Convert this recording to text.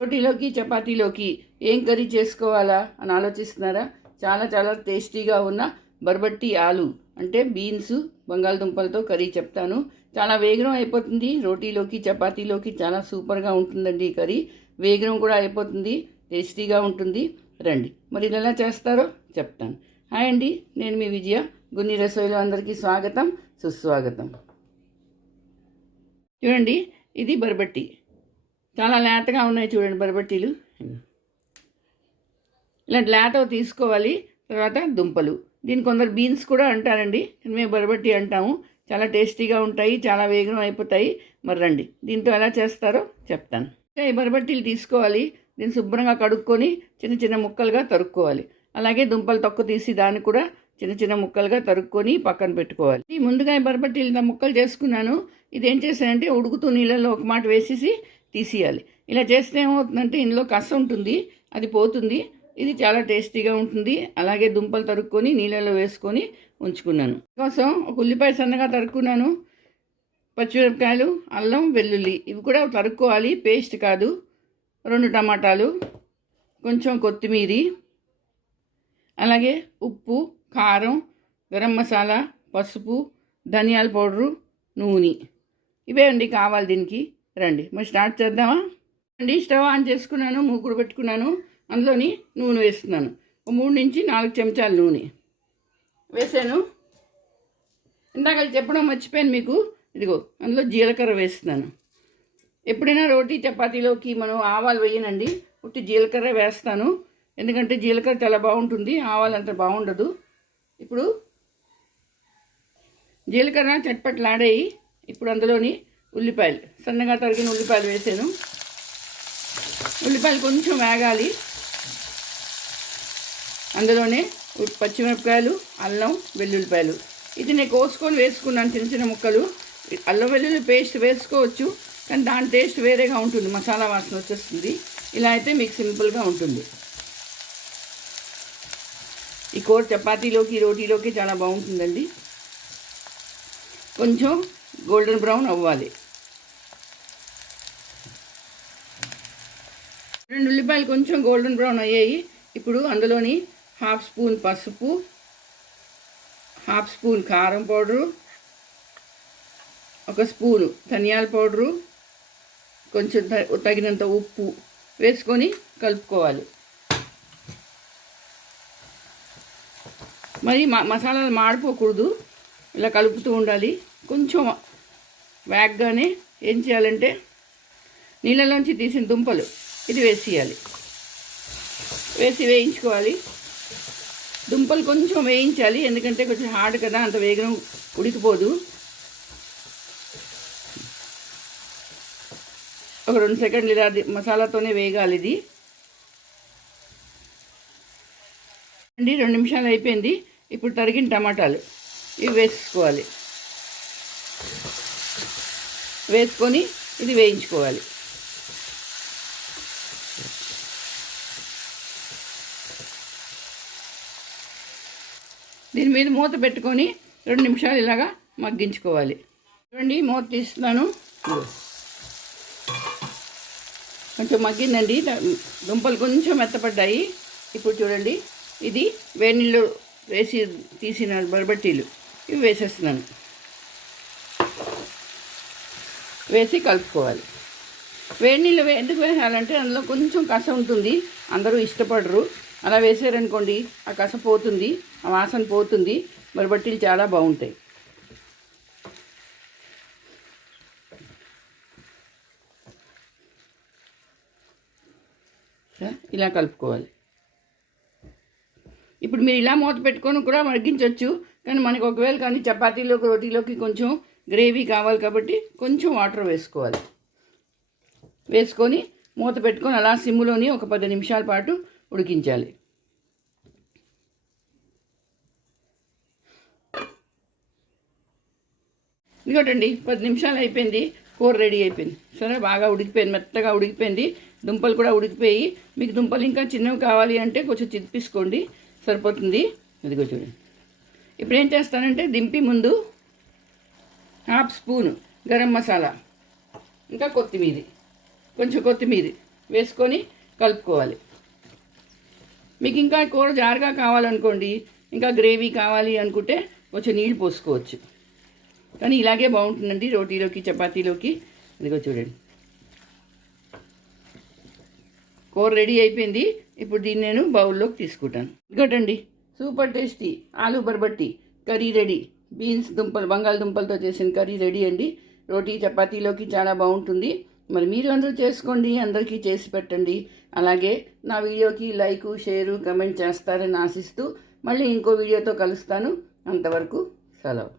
రోటీలోకి చపాతీలోకి ఏం కర్రీ చేసుకోవాలా అని ఆలోచిస్తున్నారా? చాలా చాలా టేస్టీగా ఉన్న బర్బట్టి ఆలు అంటే బీన్స్ బంగాళదుంపలతో కర్రీ చెప్తాను. చాలా వేగం అయిపోతుంది. రోటీలోకి చపాతీలోకి చాలా సూపర్గా ఉంటుందండి ఈ కర్రీ. వేగం కూడా అయిపోతుంది, టేస్టీగా ఉంటుంది. రండి మరి ఇది ఎలా చేస్తారో చెప్తాను. హాయ్ అండి, నేను మీ విజయ. గున్ని రసోయిలో అందరికీ స్వాగతం, సుస్వాగతం. చూడండి, ఇది బర్బట్టి. చాలా లేతగా ఉన్నాయి చూడండి బర్బట్టీలు. ఇలాంటి లేతవి తీసుకోవాలి. తర్వాత దుంపలు, దీని కొందరు బీన్స్ కూడా అంటారండి, మేము బర్బట్టి అంటాము. చాలా టేస్టీగా ఉంటాయి, చాలా వేగం అయిపోతాయి. మరి రండి దీంతో ఎలా చేస్తారో చెప్తాను. ఈ బర్బట్టీలు తీసుకోవాలి. దీన్ని శుభ్రంగా కడుక్కొని చిన్న చిన్న ముక్కలుగా తరుక్కోవాలి. అలాగే దుంపలు తొక్క తీసి దాన్ని కూడా చిన్న చిన్న ముక్కలుగా తరుక్కొని పక్కన పెట్టుకోవాలి. ముందుగా ఈ బర్బట్టీలు ముక్కలు చేసుకున్నాను. ఇది ఏం చేశానంటే ఉడుకుతూ నీళ్ళల్లో ఒక మాట వేసేసి తీసేయాలి. ఇలా చేస్తే ఏమవుతుందంటే ఇందులో కస ఉంటుంది, అది పోతుంది. ఇది చాలా టేస్టీగా ఉంటుంది. అలాగే దుంపలు తరుక్కొని నీళ్ళలో వేసుకొని ఉంచుకున్నాను. కోసం ఒక ఉల్లిపాయ సన్నగా తరుక్కున్నాను. పచ్చిమిరపకాయలు, అల్లం, వెల్లుల్లి ఇవి కూడా తరుక్కోవాలి, పేస్ట్ కాదు. 2 టమాటాలు, కొంచెం కొత్తిమీర, అలాగే ఉప్పు, కారం, గరం మసాలా, పసుపు, ధనియాల పౌడరు, నూనె. ఇవే అండి కావాలి దీనికి. రండి మరి స్టార్ట్ చేద్దామా అండి. స్టవ్ ఆన్ చేసుకున్నాను, మూకుడు పెట్టుకున్నాను. అందులోని నూనె వేస్తున్నాను. 3 నుంచి 4 చెంచాలు నూనె వేసాను. ఇందాక చెప్పడం మర్చిపోయాను మీకు. ఇదిగో అందులో జీలకర్ర వేస్తున్నాను. ఎప్పుడైనా రోటీ చపాతీలోకి మనం ఆవాలు వేయనండి, ఉట్టి జీలకర్ర వేస్తాను. ఎందుకంటే జీలకర్ర చాలా బాగుంటుంది, ఆవాలు అంత బాగుండదు. ఇప్పుడు జీలకర్ర చట్పట్లాడాయి. ఇప్పుడు అందులోని ఉల్లిపాయలు, సన్నగా తరిగిన ఉల్లిపాయలు వేసాను. ఉల్లిపాయలు కొంచెం వేగాలి. అందులోనే పచ్చిమిరపకాయలు, అల్లం, వెల్లుల్లిపాయలు. ఇది నేను కోసుకొని వేసుకున్నాను చిన్న చిన్న ముక్కలు. అల్లం వెల్లుల్లి పేస్ట్ వేసుకోవచ్చు, కానీ దాని టేస్ట్ వేరేగా ఉంటుంది, మసాలా వాసన వచ్చేస్తుంది. ఇలా అయితే మీకు సింపుల్గా ఉంటుంది. ఈ కూర చపాతీలోకి రోటీలోకి చాలా బాగుంటుందండి. కొంచెం గోల్డెన్ బ్రౌన్ అవ్వాలి. 2 ఉల్లిపాయలు కొంచెం గోల్డెన్ బ్రౌన్ అయ్యాయి. ఇప్పుడు అందులోని 1/2 స్పూన్ పసుపు, 1/2 స్పూన్ కారం పౌడరు, 1 స్పూను ధనియాల పౌడరు, కొంచెం తగినంత ఉప్పు వేసుకొని కలుపుకోవాలి. మరి మసాలాలు మాడిపోకూడదు, ఇలా కలుపుతూ ఉండాలి. కొంచెం వేగగానే ఏం చేయాలంటే నీళ్ళలోంచి తీసిన దుంపలు ఇది వేసేయాలి. వేసి వేయించుకోవాలి. దుంపలు కొంచెం వేయించాలి, ఎందుకంటే కొంచెం హార్డ్ కదా, అంత వేగం ఉడికిపోదు. ఒక 2 సెకండ్లు ఇలా మసాలాతోనే వేగాలి ఇది. 2 నిమిషాలు అయిపోయింది. ఇప్పుడు తరిగిన టమాటాలు ఇవి వేసుకోవాలి. వేసుకొని ఇది వేయించుకోవాలి. దీని మీద మూత పెట్టుకొని 2 నిమిషాలు ఇలాగా మగ్గించుకోవాలి. చూడండి, మూత తీస్తున్నాను. కొంచెం మగ్గిందండి, దుంపలు కొంచెం మెత్తపడ్డాయి. ఇప్పుడు చూడండి, ఇది వేడి నీళ్ళు వేసి తీసిన బర్బట్టీలు ఇవి వేసేస్తున్నాను. వేసి కలుపుకోవాలి. వేడి నీళ్ళు ఎందుకు వేసాలంటే అందులో కొంచెం కస ఉంటుంది, అందరూ ఇష్టపడరు. అలా వేసారనుకోండి ఆ కస పోతుంది, ఆ వాసన పోతుంది, బర్బట్టీలు చాలా బాగుంటాయి. ఇలా కలుపుకోవాలి. ఇప్పుడు మీరు ఇలా మూత పెట్టుకొని కూడా మగ్గించవచ్చు, కానీ మనకు ఒకవేళ కానీ చపాతీలోకి రోటీలోకి కొంచెం గ్రేవీ కావాలి కాబట్టి కొంచెం వాటర్ వేసుకోవాలి. వేసుకొని మూత పెట్టుకొని అలా సిమ్లోని ఒక 10 నిమిషాల పాటు ఉడికించాలి. ఇంకోటండి, 10 నిమిషాలు అయిపోయింది, కూర రెడీ అయిపోయింది. సరే, బాగా ఉడికిపోయింది, మెత్తగా ఉడికిపోయింది. దుంపలు కూడా ఉడికిపోయి, మీకు దుంపలు ఇంకా చిన్నవి కావాలి అంటే కొంచెం చిదిపేసుకోండి, సరిపోతుంది. ఇదిగో చూడండి. ఇప్పుడు ఏం చేస్తానంటే దింపి ముందు 1/2 స్పూను గరం మసాలా, ఇంకా కొంచెం కొత్తిమీర వేసుకొని కలుపుకోవాలి. మీకు ఇంకా కూర జారుగా కావాలనుకోండి, ఇంకా గ్రేవీ కావాలి అనుకుంటే కొంచెం నీళ్ళు పోసుకోవచ్చు. కానీ ఇలాగే బాగుంటుందండి రోటీలోకి, చపాతీలోకి. ఇదిగో చూడండి, కూర రెడీ అయిపోయింది. ఇప్పుడు దీన్ని నేను బౌల్లోకి తీసుకుంటాను. ఇదిగోటండి, super tasty aloo barbatti curry ready. Beans దుంపలు, బంగాళదుంపలతో చేసిన కర్రీ రెడీ అండి. రోటీ చపాతీలోకి చాలా బాగుంటుంది. మరి మీరు అందరూ చేసుకోండి, అందరికీ చేసి పెట్టండి. అలాగే నా వీడియోకి లైకు, షేరు, కమెంట్ చేస్తారని ఆశిస్తూ మళ్ళీ ఇంకో వీడియోతో కలుస్తాను. అంతవరకు సెలవు.